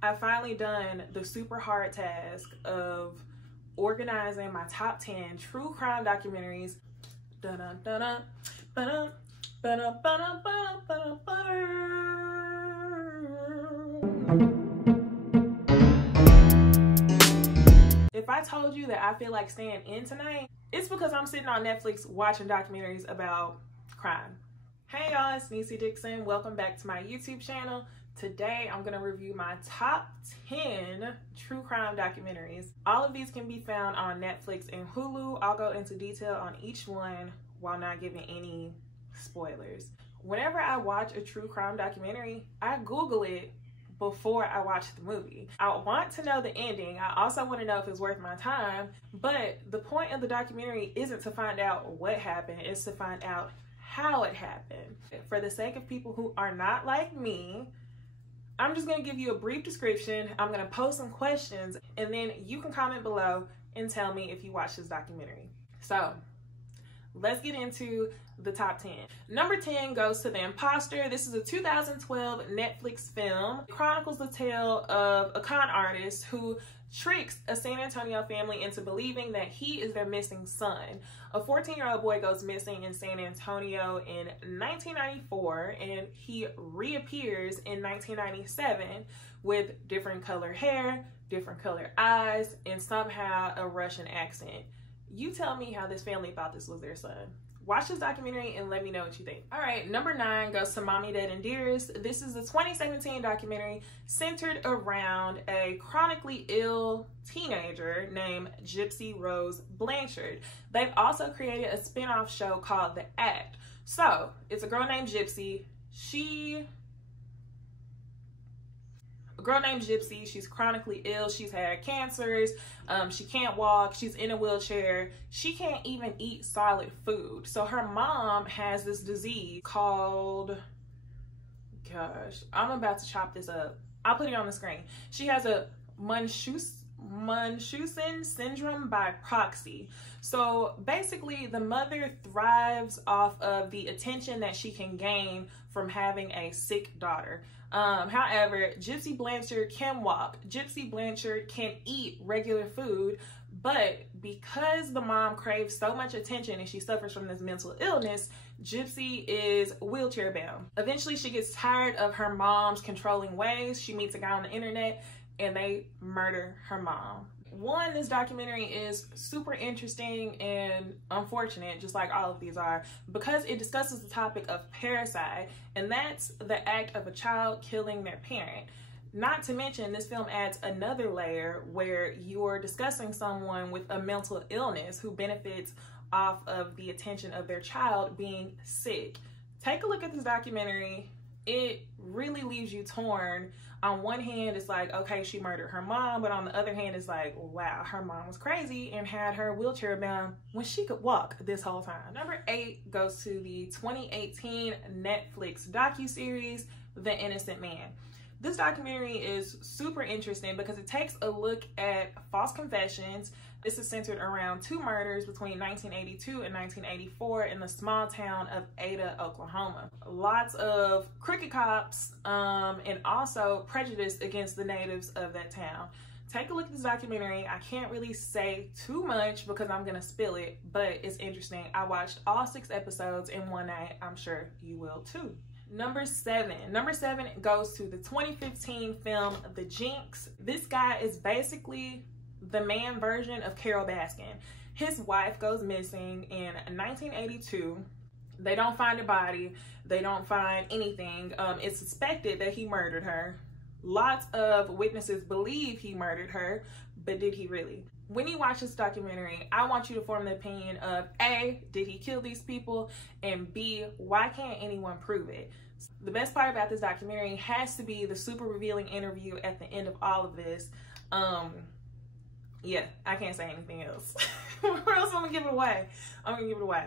I've finally done the super hard task of organizing my top 10 true crime documentaries. Dun-dun-dun-dun, ba-dum, ba-dum, ba-dum, ba-dum, ba-dum, ba-dum. If I told you that I feel like staying in tonight, it's because I'm sitting on Netflix watching documentaries about crime. Hey y'all, it's Nisi Dixon. Welcome back to my YouTube channel. Today, I'm gonna review my top 10 true crime documentaries. All of these can be found on Netflix and Hulu. I'll go into detail on each one while not giving any spoilers. Whenever I watch a true crime documentary, I Google it before I watch the movie. I want to know the ending. I also want to know if it's worth my time, but the point of the documentary isn't to find out what happened, it's to find out how it happened. For the sake of people who are not like me, I'm just gonna give you a brief description. I'm gonna post some questions and then you can comment below and tell me if you watch this documentary. So let's get into the top 10. Number 10 goes to The Imposter. This is a 2012 Netflix film. It chronicles the tale of a con artist who tricks a San Antonio family into believing that he is their missing son. A 14-year-old boy goes missing in San Antonio in 1994 and he reappears in 1997 with different color hair, different color eyes, and somehow a Russian accent. You tell me how this family thought this was their son. Watch this documentary and let me know what you think. All right, number 9 goes to Mommy, Dad, and Dearest. This is a 2017 documentary centered around a chronically ill teenager named Gypsy Rose Blanchard. They've also created a spin-off show called The Act. So, it's a girl named Gypsy. She's chronically ill. She's had cancers. She can't walk. She's in a wheelchair. She can't even eat solid food. So her mom has this disease called, gosh, I'm about to chop this up. I'll put it on the screen. She has a Munchausen syndrome by proxy. So basically the mother thrives off of the attention that she can gain from having a sick daughter. However, Gypsy Blanchard can walk. Gypsy Blanchard can eat regular food, but because the mom craves so much attention and she suffers from this mental illness, Gypsy is wheelchair bound. Eventually she gets tired of her mom's controlling ways. She meets a guy on the internet and they murder her mom. One, this documentary is super interesting and unfortunate, just like all of these are, because it discusses the topic of parricide, and that's the act of a child killing their parent. Not to mention, this film adds another layer where you're discussing someone with a mental illness who benefits off of the attention of their child being sick. Take a look at this documentary. It really leaves you torn. On one hand, it's like, okay, she murdered her mom, but on the other hand, it's like, wow, her mom was crazy and had her wheelchair bound when she could walk this whole time. Number 8 goes to the 2018 Netflix docuseries, The Innocent Man. This documentary is super interesting because it takes a look at false confessions. This is centered around 2 murders between 1982 and 1984 in the small town of Ada, Oklahoma. Lots of crooked cops and also prejudice against the natives of that town. Take a look at this documentary. I can't really say too much because I'm gonna spill it, but it's interesting. I watched all 6 episodes in one night. I'm sure you will too. Number 7 goes to the 2015 film The Jinx. This guy is basically the man version of Carol Baskin. His wife goes missing in 1982. They don't find a body. They don't find anything. It's suspected that he murdered her. Lots of witnesses believe he murdered her, but did he really? When you watch this documentary, I want you to form the opinion of A, did he kill these people? And B, why can't anyone prove it? The best part about this documentary has to be the super revealing interview at the end of all of this. Yeah, I can't say anything else. Or else I'm gonna give it away.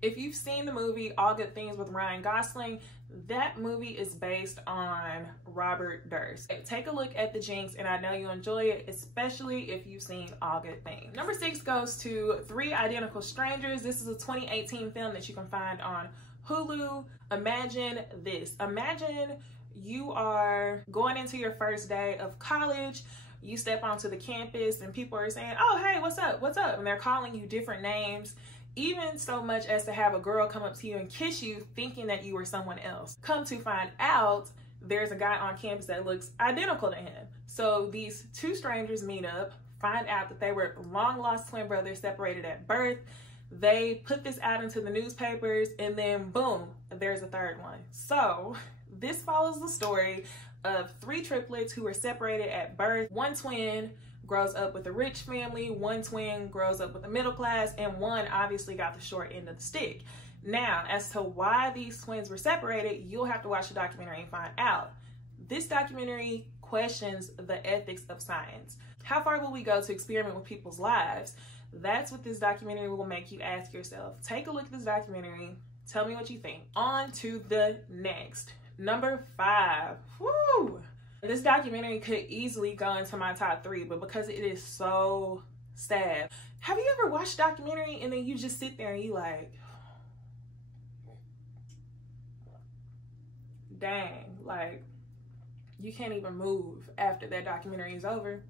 If you've seen the movie All Good Things with Ryan Gosling, that movie is based on Robert Durst. Take a look at The Jinx and I know you'll enjoy it, especially if you've seen All Good Things. Number 6 goes to 3 Identical Strangers. This is a 2018 film that you can find on Hulu. Imagine this. Imagine you are going into your first day of college, you step onto the campus and people are saying, oh, hey, what's up? What's up? And they're calling you different names, even so much as to have a girl come up to you and kiss you thinking that you were someone else. Come to find out, there's a guy on campus that looks identical to him. So these two strangers meet up, find out that they were long lost twin brothers separated at birth. They put this out into the newspapers and then boom, there's a third one. So this follows the story of three triplets who were separated at birth. One twin grows up with a rich family, one twin grows up with a middle class, and one obviously got the short end of the stick. Now, as to why these twins were separated, you'll have to watch the documentary and find out. This documentary questions the ethics of science. How far will we go to experiment with people's lives? That's what this documentary will make you ask yourself. Take a look at this documentary. Tell me what you think. On to the next. Number 5. Woo! This documentary could easily go into my top 3, but because it is so sad. Have you ever watched a documentary and then you just sit there and you like, dang, like you can't even move after that documentary is over?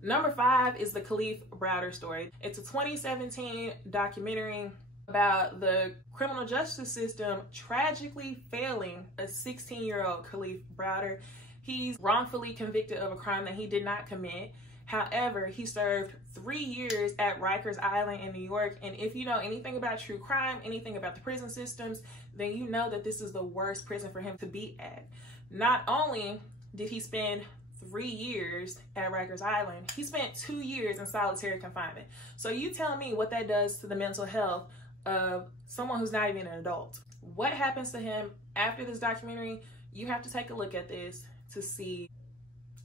Number 5 is the Kalief Browder story. It's a 2017 documentary about the criminal justice system tragically failing a 16-year-old Kalief Browder. He's wrongfully convicted of a crime that he did not commit. However, he served 3 years at Rikers Island in New York. And if you know anything about true crime, anything about the prison systems, then you know that this is the worst prison for him to be at. Not only did he spend 3 years at Rikers Island, he spent 2 years in solitary confinement. So you tell me what that does to the mental health of someone who's not even an adult. What happens to him after this documentary? You have to take a look at this to see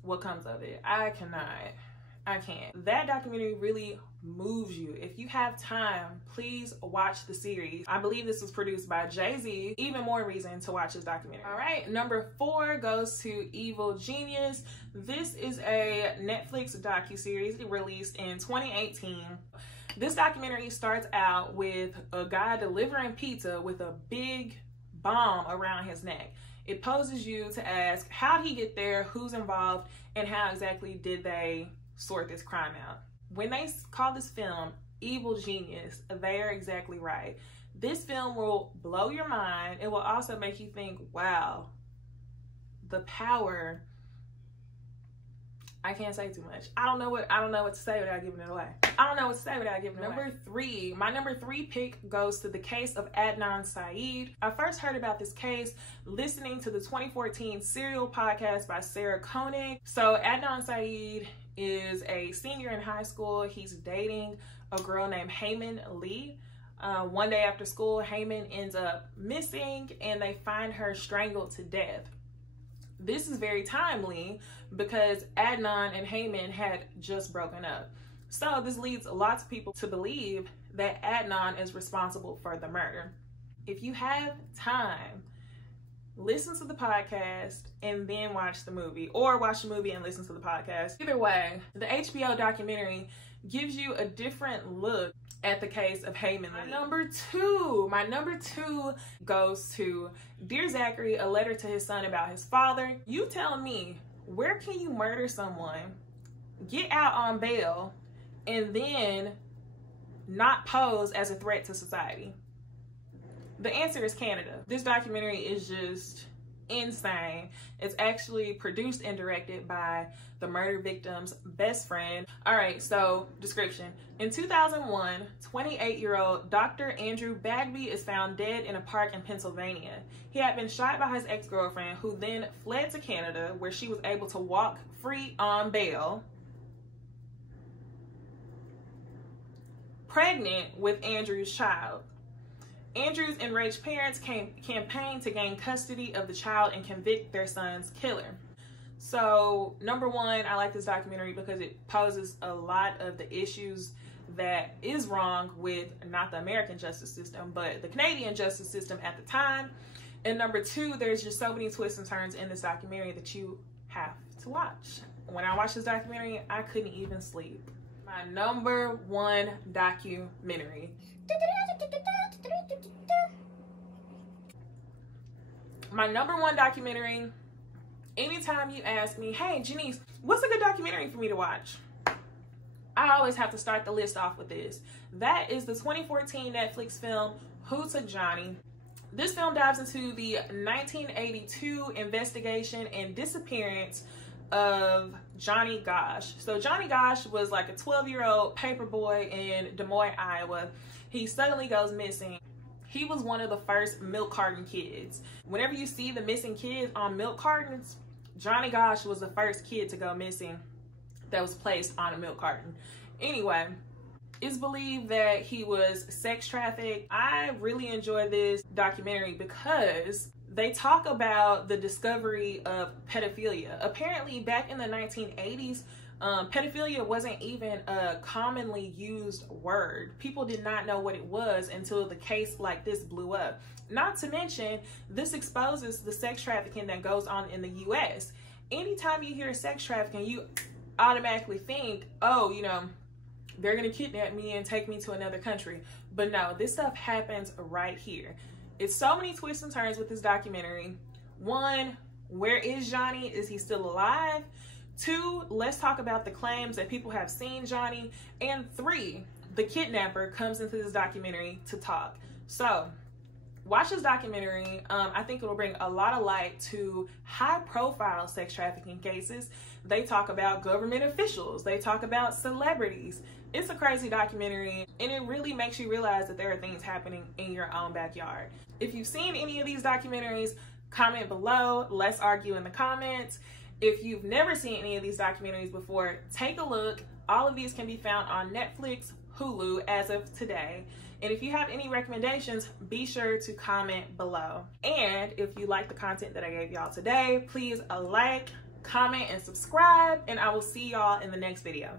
what comes of it. I can't. That documentary really moves you. If you have time, please watch the series. I believe this was produced by Jay-Z. Even more reason to watch this documentary. All right, number 4 goes to Evil Genius. This is a Netflix docuseries released in 2018. This documentary starts out with a guy delivering pizza with a big bomb around his neck. It poses you to ask, how'd he get there, who's involved, and how exactly did they sort this crime out? When they call this film Evil Genius, they are exactly right. This film will blow your mind. It will also make you think, wow, the power. I can't say too much. I don't know what to say without giving it away. Number 3. My number 3 pick goes to the case of Adnan Syed. I first heard about this case listening to the 2014 Serial podcast by Sarah Koenig. So Adnan Syed is a senior in high school. He's dating a girl named Heyman Lee. One day after school, Heyman ends up missing and they find her strangled to death. This is very timely because Adnan and Heyman had just broken up. So this leads lots of people to believe that Adnan is responsible for the murder. If you have time, listen to the podcast and then watch the movie, or watch the movie and listen to the podcast. Either way, the HBO documentary gives you a different look at the case of Heyman Lee. My number two goes to Dear Zachary, a letter to his son about his father. You tell me, where can you murder someone, get out on bail, and then not pose as a threat to society? The answer is Canada. This documentary is just insane. It's actually produced and directed by the murder victim's best friend. All right, so description. In 2001, 28-year-old Dr. Andrew Bagby is found dead in a park in Pennsylvania. He had been shot by his ex-girlfriend, who then fled to Canada, where she was able to walk free on bail, pregnant with Andrew's child. Andrew's enraged parents campaigned to gain custody of the child and convict their son's killer. So, number one, I like this documentary because it poses a lot of the issues that is wrong with not the American justice system, but the Canadian justice system at the time. And number two, there's just so many twists and turns in this documentary that you have to watch. When I watched this documentary, I couldn't even sleep. My number one documentary. My number one documentary, anytime you ask me, hey, Janice, what's a good documentary for me to watch? I always have to start the list off with this. That is the 2014 Netflix film, Who Took Johnny? This film dives into the 1982 investigation and disappearance of Johnny Gosch. So Johnny Gosch was like a 12-year-old paper boy in Des Moines, Iowa. He suddenly goes missing. He was one of the first milk carton kids. Whenever you see the missing kids on milk cartons, Johnny Gosch was the first kid to go missing that was placed on a milk carton. Anyway, it's believed that he was sex trafficked. I really enjoy this documentary because they talk about the discovery of pedophilia. Apparently, back in the 1980s, pedophilia wasn't even a commonly used word. People did not know what it was until the case like this blew up. Not to mention, this exposes the sex trafficking that goes on in the US. Anytime you hear sex trafficking, you automatically think, oh, you know, they're gonna kidnap me and take me to another country. But no, this stuff happens right here. It's so many twists and turns with this documentary. 1, where is Johnny? Is he still alive? 2, let's talk about the claims that people have seen Johnny. And 3, the kidnapper comes into this documentary to talk. So watch this documentary. I think it'll bring a lot of light to high-profile sex trafficking cases. They talk about government officials. They talk about celebrities. It's a crazy documentary, and it really makes you realize that there are things happening in your own backyard. If you've seen any of these documentaries, comment below. Let's argue in the comments. If you've never seen any of these documentaries before, take a look. All of these can be found on Netflix, Hulu as of today. And if you have any recommendations, be sure to comment below. And if you like the content that I gave y'all today, please like, comment, and subscribe, and I will see y'all in the next video.